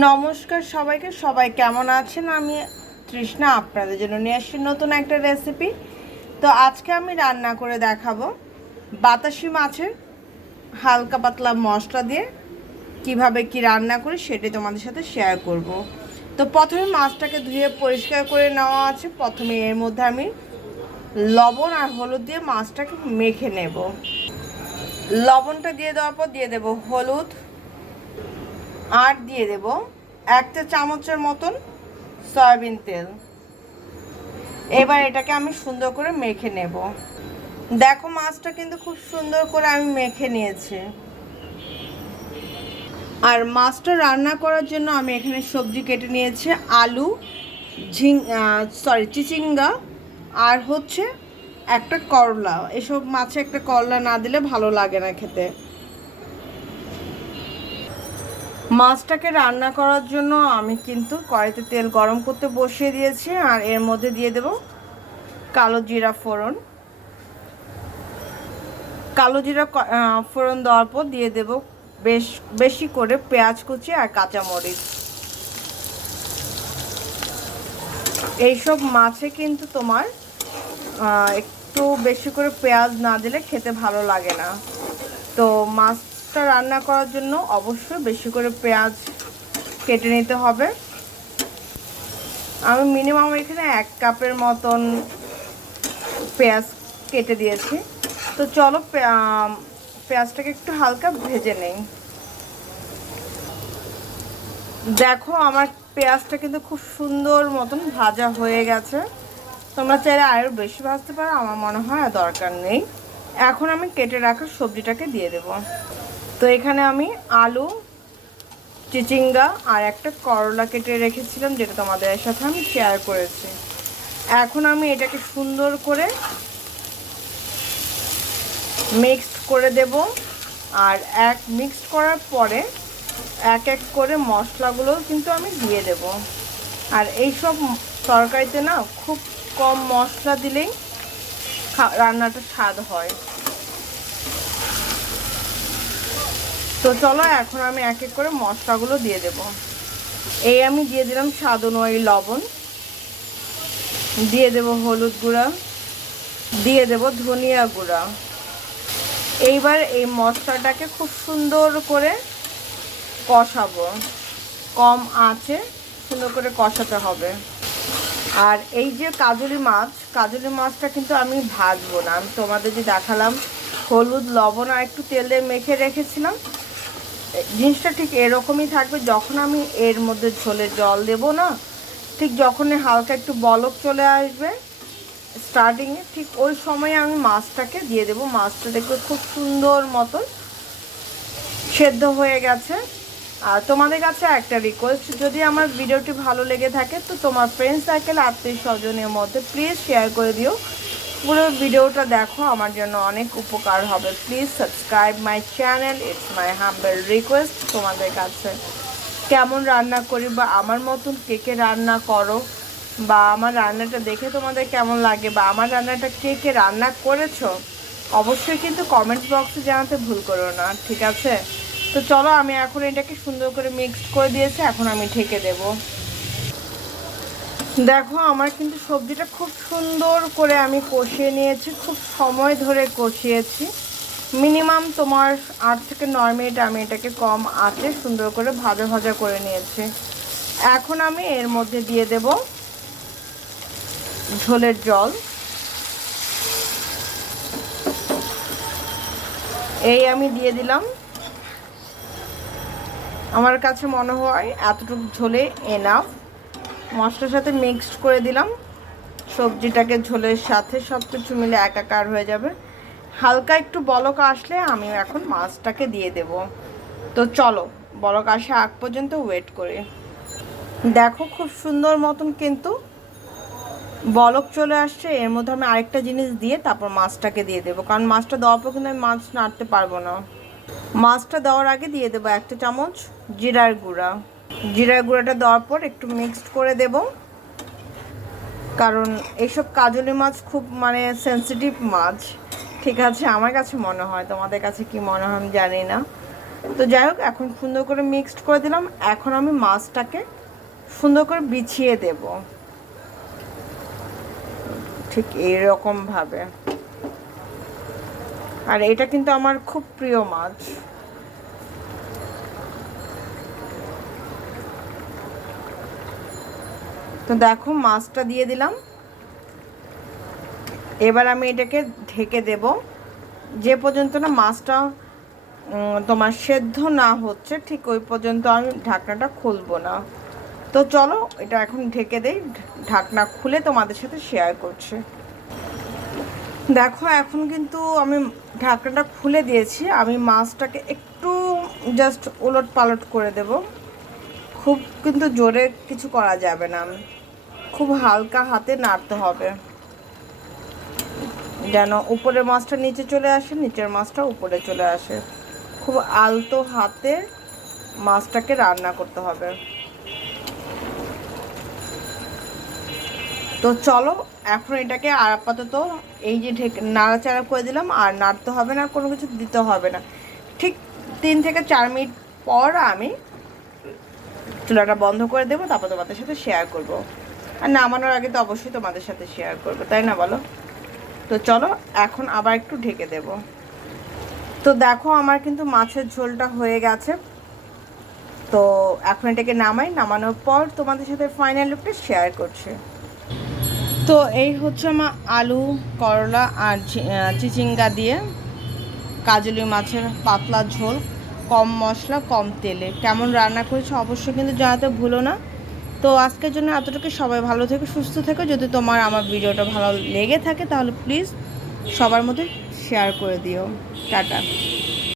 নমস্কার সবাইকে, সবাই কেমন আছেন? আমি তৃষ্ণা আপনাদের জন্য নিয়ে আসছি নতুন একটা রেসিপি তো আজকে আমি রান্না করে দেখাবো বাতাসি মাছের হালকা পাতলা মশলা দিয়ে কীভাবে কি রান্না করি সেটাই তোমাদের সাথে শেয়ার করব। তো প্রথমে মাছটাকে ধুয়ে পরিষ্কার করে নেওয়া আছে। প্রথমে এর মধ্যে আমি লবণ আর হলুদ দিয়ে মাছটাকে মেখে নেব। লবণটা দিয়ে দেওয়ার পর দিয়ে দেব হলুদ আর দিয়ে দেব একটা চামচের মতন সয়াবিন তেল। এবার এটাকে আমি সুন্দর করে মেখে নেব। দেখো মাছটা কিন্তু খুব সুন্দর করে আমি মেখে নিয়েছি। আর মাছটা রান্না করার জন্য আমি এখানে সবজি কেটে নিয়েছি, আলু, ঝিং সরি চিচিঙ্গা আর হচ্ছে একটা করলা। এসব মাছে একটা করলা না দিলে ভালো লাগে না খেতে। মাছটাকে রান্না করার জন্য আমি কিন্তু কড়াইতে তেল গরম করতে বসিয়ে দিয়েছি, আর এর মধ্যে দিয়ে দেব কালো জিরা ফোড়ন। কালো জিরা ফোড়ন দেওয়ার পর দিয়ে দেব বেশ, বেশি করে পেঁয়াজ কুচি আর কাঁচামরিচ। এইসব মাছে কিন্তু তোমার একটু বেশি করে পেঁয়াজ না দিলে খেতে ভালো লাগে না। তো মাছটা রান্না করার জন্য অবশ্যই বেশি করে পেঁয়াজ কেটে নিতে হবে। আমি মিনিমাম এখানে এক কাপের মতন পেঁয়াজ কেটে দিয়েছি। তো চলো পেঁয়াজটাকে একটু হালকা ভেজে নেই। দেখো আমার পেঁয়াজটা কিন্তু খুব সুন্দর মতন ভাজা হয়ে গেছে। তোমরা চাইলে আরও বেশি ভাজতে পারো, আমার মনে হয় আর দরকার নেই। এখন আমি কেটে রাখা সবজিটাকে দিয়ে দেব। তো এখানে আমি আলু, চিচিঙ্গা আর একটা করলা কেটে রেখেছিলাম, যেটা তোমাদের সাথে আমি শেয়ার করেছি। এখন আমি এটাকে সুন্দর করে মিক্সড করে দেব আর এক মিক্সড করার পরে এক এক করে মশলাগুলো কিন্তু আমি দিয়ে দেব। আর এই সব তরকারিতে না খুব কম মশলা দিলেই রান্নাটা স্বাদ হয়। তো চলো এখন আমি এক এক করে মশলাগুলো দিয়ে দেব। এই আমি দিয়ে দিলাম স্বাদ অনুযায়ী লবণ। দিয়ে দেব হলুদ গুঁড়া। দিয়ে দেব ধনিয়া গুঁড়া। এইবার এই মশলাটাকে খুব সুন্দর করে কষাবো। কম আঁচে সুন্দর করে কষাতে হবে। আর এই যে কাজুলি মাছ কাজুলি মাছটা কিন্তু আমি ভাজবো না। আমি তোমাদের যে দেখালাম, হলুদ, লবণ আর একটু তেল মেখে রেখেছিলাম। জিনিসটা ঠিক এরকমই থাকবে যখন আমি এর মধ্যে ঝোলে জল দেব না, ঠিক যখনই হালকা একটু বলক চলে আসবে স্টার্টিংয়ে ঠিক ওই সময় আমি মাছটাকে দিয়ে দেবো। মাছটা দেখবে খুব সুন্দর মতন সেদ্ধ হয়ে গেছে। আর তোমাদের কাছে একটা রিকোয়েস্ট যদি আমার ভিডিওটি ভালো লেগে থাকে, তো তোমার ফ্রেন্ড সার্কেল আত্মীয় স্বজনের মধ্যে প্লিজ শেয়ার করে দিও। পুরো ভিডিওটা দেখো, আমার জন্য অনেক উপকার হবে। Please subscribe my channel it's my humble request তোমাদের কাছে কেমন রান্না করি বা আমার মতন কে কে রান্না করো, বা আমার রান্নাটা দেখে তোমাদের কেমন লাগে, বা আমার রান্নাটা কে কে রান্না করেছ, অবশ্যই কিন্তু কমেন্ট বক্সে জানাতে ভুল করো না, ঠিক আছে? তো চলো, আমি এখন এটাকে সুন্দর করে মিক্সড করে দিয়েছি, এখন আমি ঢেকে দেব। দেখো, আমার কিন্তু সবজিটা খুব সুন্দর করে আমি কষিয়ে নিয়েছি, খুব সময় ধরে কষিয়েছি। মিনিমাম তোমার আট থেকে নয় মিনিট আমি এটাকে কম আঁচে সুন্দর করে ভাজা ভাজা করে নিয়েছি। এখন আমি এর মধ্যে দিয়ে দেব ঝোলের জল। এই আমি দিয়ে দিলাম। আমার কাছে মনে হয় এতটুকু ঝোলে এনাফ মশলার সাথে মিক্সড করে দিলাম। সবজিটাকে ঝোলের সাথে সব কিছু মিলে একাকার হয়ে যাবে। হালকা একটু বলক আসলে আমি এখন মাছটাকে দিয়ে দেব। তো চলো, বলক আসা আগ পর্যন্ত ওয়েট করে। দেখো খুব সুন্দর মতন কিন্তু বলক চলে আসছে। এর মধ্যে আমি আরেকটা জিনিস দিয়ে তারপর মাছটাকে দিয়ে দেবো। কারণ মাছটা দেওয়ার পর কিন্তু আমি মাছ নাড়তে পারব না। মাছটা দেওয়ার আগে দিয়ে দেবো একটা চামচ জিরার গুঁড়া। জিরার গুঁড়াটা দেওয়ার পর একটু মিক্সড করে দেব। কারণ এইসব কাজলি মাছ খুব মানে সেন্সিটিভ মাছ। ঠিক আছে, আমার কাছে মনে হয়, তোমাদের কাছে কি মনে হয় আমি জানি না। তো যাই হোক, এখন সুন্দর করে মিক্সড করে দিলাম। এখন আমি মাছটাকে সুন্দর করে বিছিয়ে দেব। ঠিক এইরকম ভাবে আর এটা কিন্তু আমার খুব প্রিয় মাছ। তো দেখো, মাছটা দিয়ে দিলাম। এবার আমি এটাকে ঢেকে দেব। যে পর্যন্ত না মাছটা তোমার সেদ্ধ না হচ্ছে, ঠিক ওই পর্যন্ত আমি ঢাকনাটা খুলবো না। তো চলো, এটা এখন ঢেকে দেই। ঢাকনা খুলে তোমাদের সাথে শেয়ার করছে। দেখো, এখন কিন্তু আমি ঢাকনাটা খুলে দিয়েছি। আমি মাছটাকে একটু জাস্ট উলট পালট করে দেব। খুব কিন্তু জোরে কিছু করা যাবে না। খুব হালকা হাতে নাড়তে হবে। যেন উপরের মাছটা নিচে চলে আসে, নিচের মাছটা উপরে চলে আসে। খুব আলতো হাতে মাছটাকে রান্না করতে হবে। তো চলো, এখন এটাকে আর আপাতত এই যে ঢেকে নাড়াচাড়া করে দিলাম, আর নাড়তে হবে না, কোনো কিছু দিতে হবে না। ঠিক তিন থেকে চার মিনিট পর আমি চুলাটা বন্ধ করে দেবো, তারপর তোমাদের সাথে শেয়ার করব। আর নামানোর আগে তো অবশ্যই তোমাদের সাথে শেয়ার করব, তাই না বলো? তো চলো, এখন আবার একটু ঢেকে দেব। তো দেখো, আমার কিন্তু মাছের ঝোলটা হয়ে গেছে। তো এখন এটাকে নামাই, নামানোর পর তোমাদের সাথে ফাইনাল লুকটা শেয়ার করছে। তো এই হচ্ছে আমার আলু, করলা আর চিচিঙ্গা দিয়ে কাজলি মাছের পাতলা ঝোল। কম মশলা, কম তেলে। কেমন রান্না করেছ অবশ্যই কিন্তু জানাতে ভুলো না। তো আজকের জন্য এতটুকু সবাই ভালো থেকো, সুস্থ থেকো। যদি তোমার আমার ভিডিওটা ভালো লেগে থাকে তাহলে প্লিজ সবার মধ্যে শেয়ার করে দিও। টাটা।